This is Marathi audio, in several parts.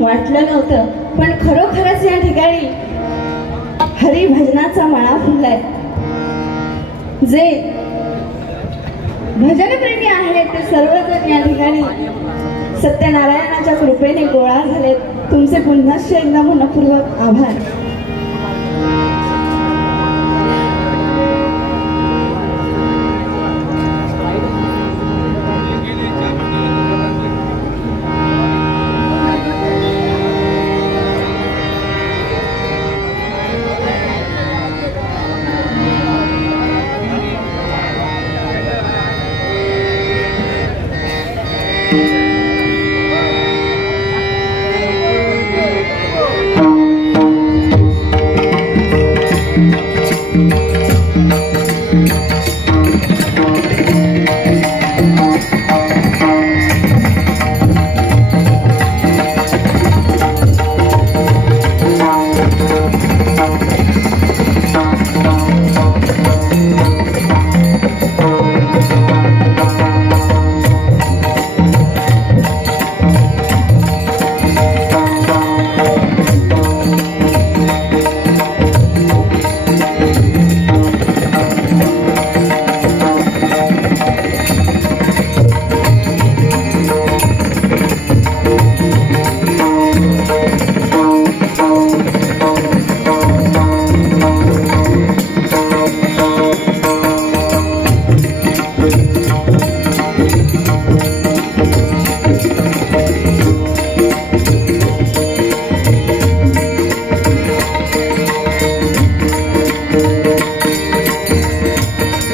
वाटलं नव्हतं, पण खरोखरच या ठिकाणी हरिभजनाचा मळा फुललाय. जे भजनप्रेमी आहेत ते सर्वजण या ठिकाणी सत्यनारायणाच्या कृपेने गोळा झालेत. तुमचे पुन्हा एकदा मनपूर्वक आभार.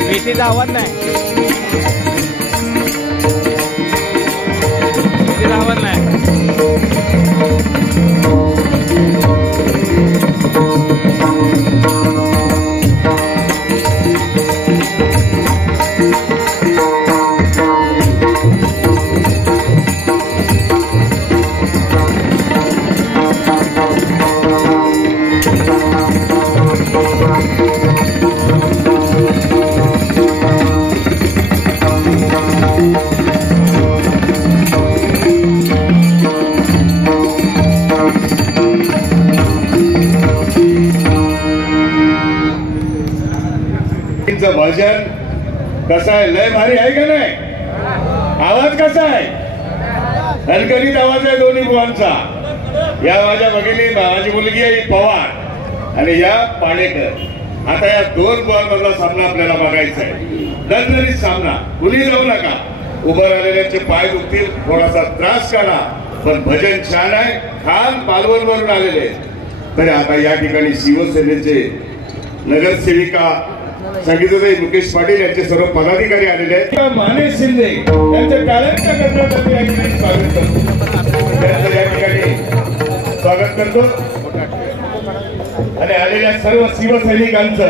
बेटीचा आवाज नाही, बेटीचा आवाज नाही. भजन कसं आहे, लय भारी आहे का नाही? आवाज कसा आहे? हलकलीत आवाज आहे दोन्ही बुवांचा. या माझ्या भगिनी, माझी मुलगी आहे पवार आणि या पाणेकर. आता या दोन बुवांमधला सामना आपल्याला बघायचा आहे. दणदणीत सामना, कुणी जाऊ नका. उभं राहिलेल्यांचे पाय दुखतील, थोडासा त्रास काढा, पण भजन छान आहे. खान पालवण वरून आलेले. तर आता या ठिकाणी शिवसेनेचे नगरसेविका संगीताताई मुकेश पाटील यांचे सर्व पदाधिकारी आलेले आहेत. माने शिंदे यांच्या टाळ्यांच्या गजरात या ठिकाणी स्वागत करतो. त्यांचं या ठिकाणी स्वागत करतो. आणि आलेल्या सर्व शिवसैनिकांचं,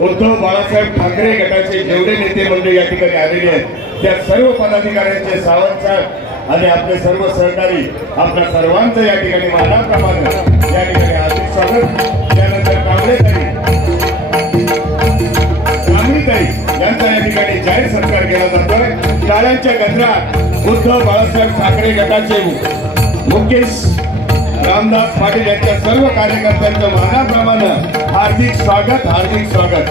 उद्धव बाळासाहेब ठाकरे गटाचे जेवढे नेते मंडळी या ठिकाणी आलेले आहेत त्या सर्व पदाधिकाऱ्यांचे, सावंत साहेब आणि आपले सर्व सहकारी, आपल्या सर्वांचं या ठिकाणी मानाप्रमाणे या ठिकाणी हार्दिक स्वागत. त्यानंतर कांबळेताई यांचा या ठिकाणी जाहीर सत्कार केला जातोय. टाळ्यांच्या गजरात उद्धव बाळासाहेब ठाकरे गटाचे मुकेश रामदास पाटील यांच्या सर्व कार्यकर्त्यांचं मानाप्रमाणे हार्दिक स्वागत, हार्दिक स्वागत.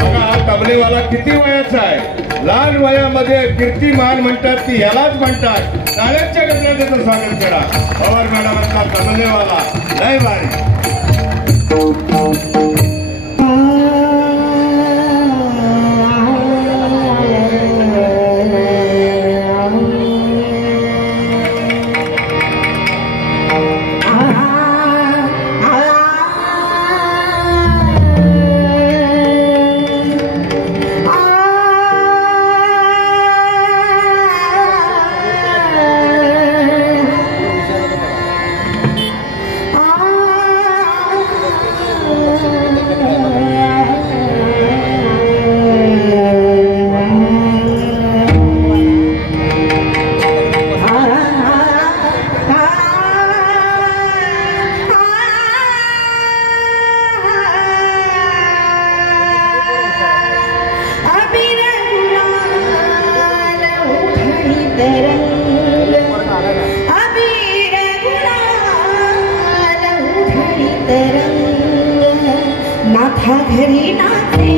बघा हा तबलेवाला किती वयाचा आहे. लहान वयामध्ये कीर्तिमान म्हणतात की यालाच म्हणतात. टाळ्यांच्या गजरात त्याचं स्वागत करा. पवार मॅडमांचा तबलेवाला लय भारी. घरी नाचे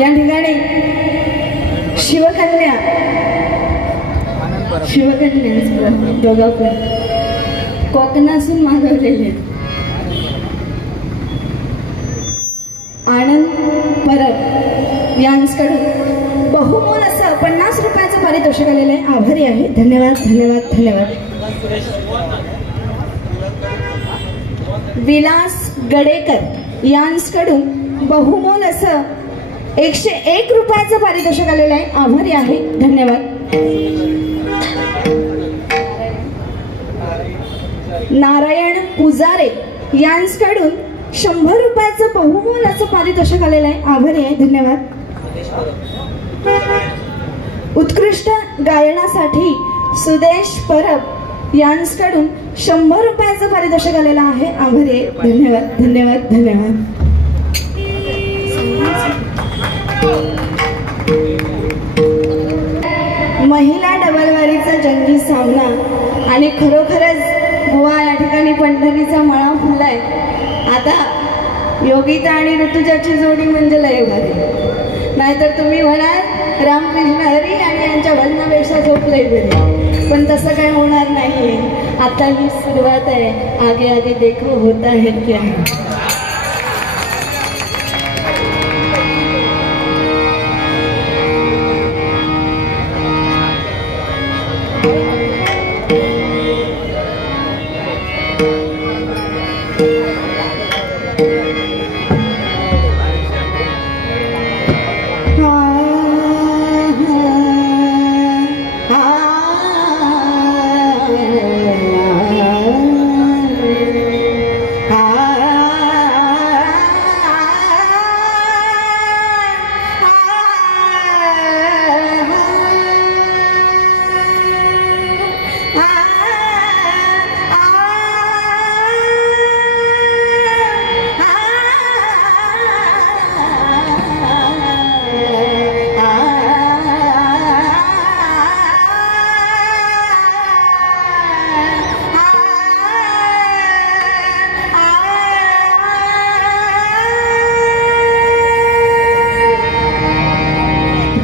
या ठिकाणी शिवकन्या दोघांकडे कोकणासून मागवलेले आनंद परब यांच्याकडून बहुमोल असं 50 रुपयाचं पारितोषिक आलेलं आहे. आभारी आहे. धन्यवाद धन्यवाद धन्यवाद. विलास गडेकर यांच्याकडून बहुमोल असं 101 रुपयाचं पारितोषिक आलेलं आहे. आभारी आहे. धन्यवाद. नारायण पुजारे यांच्याकडून 100 रुपयाचं बहुमोल असं पारितोषिक आलेलं आहे. आभारी आहे. धन्यवाद. उत्कृष्ट गायनासाठी सुदेश परब यांच्याकडून 100 रुपयाचं पारितोषिक आलेलं आहे. आभारी आहे. धन्यवाद धन्यवाद धन्यवाद. महिला डबलवारीचा जंगी सामना आणि खरोखरच बुवा या ठिकाणी पंढरीचा मळा फुलाय. आता योगिता आणि ऋतुजाची जोडी म्हणजे लय भारी. नाहीतर तुम्ही म्हणाल रामकृष्ण हरी आणि यांच्या भजनापेक्षा झोपलंय बरे, पण तसं काय होणार नाहीये. आता ही सुरुवात आहे. आगे आगे देखो होता है क्या.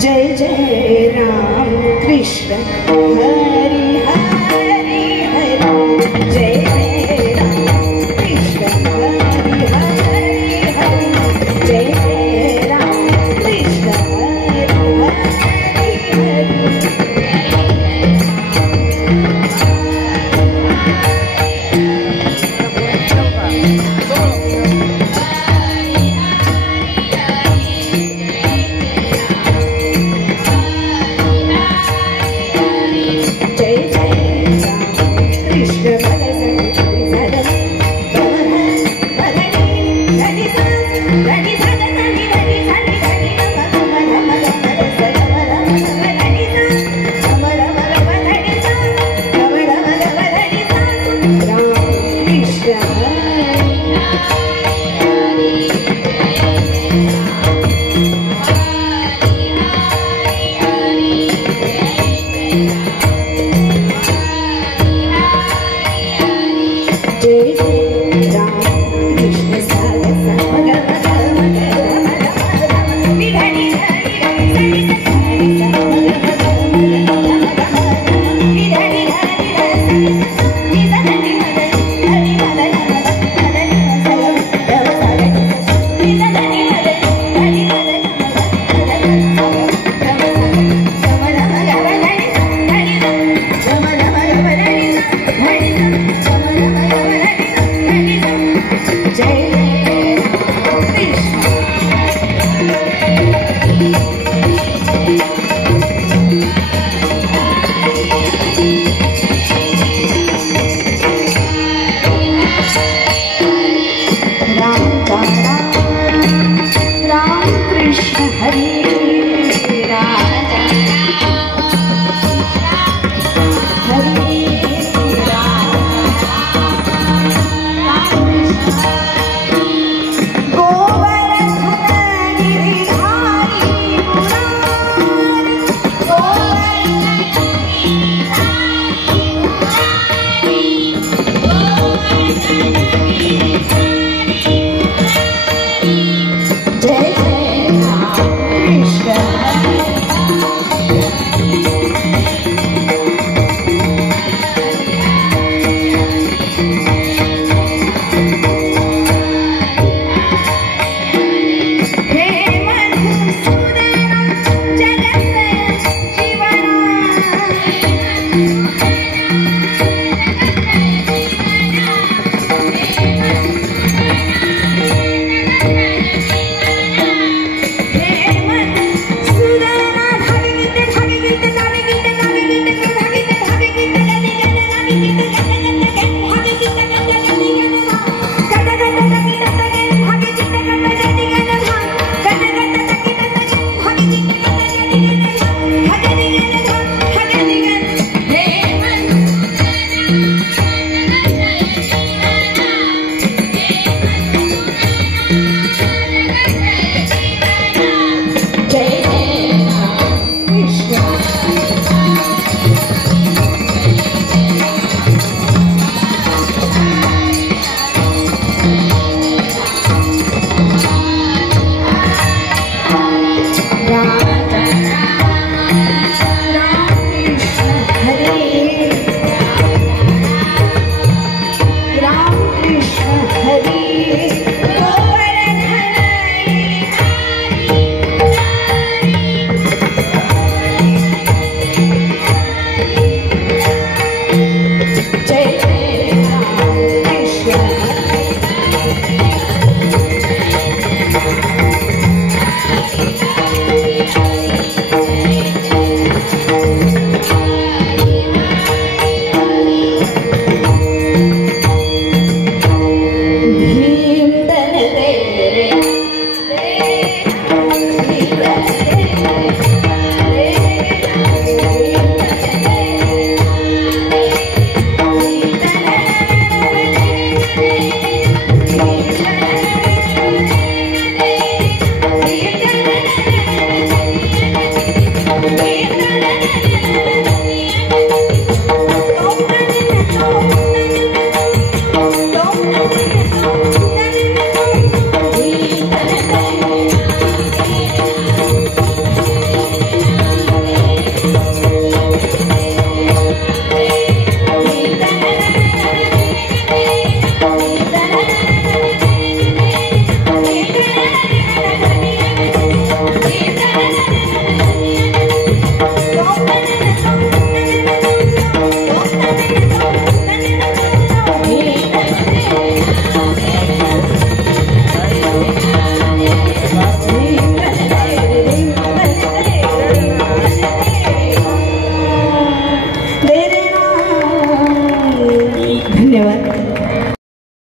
जय जय राम कृष्ण हरि.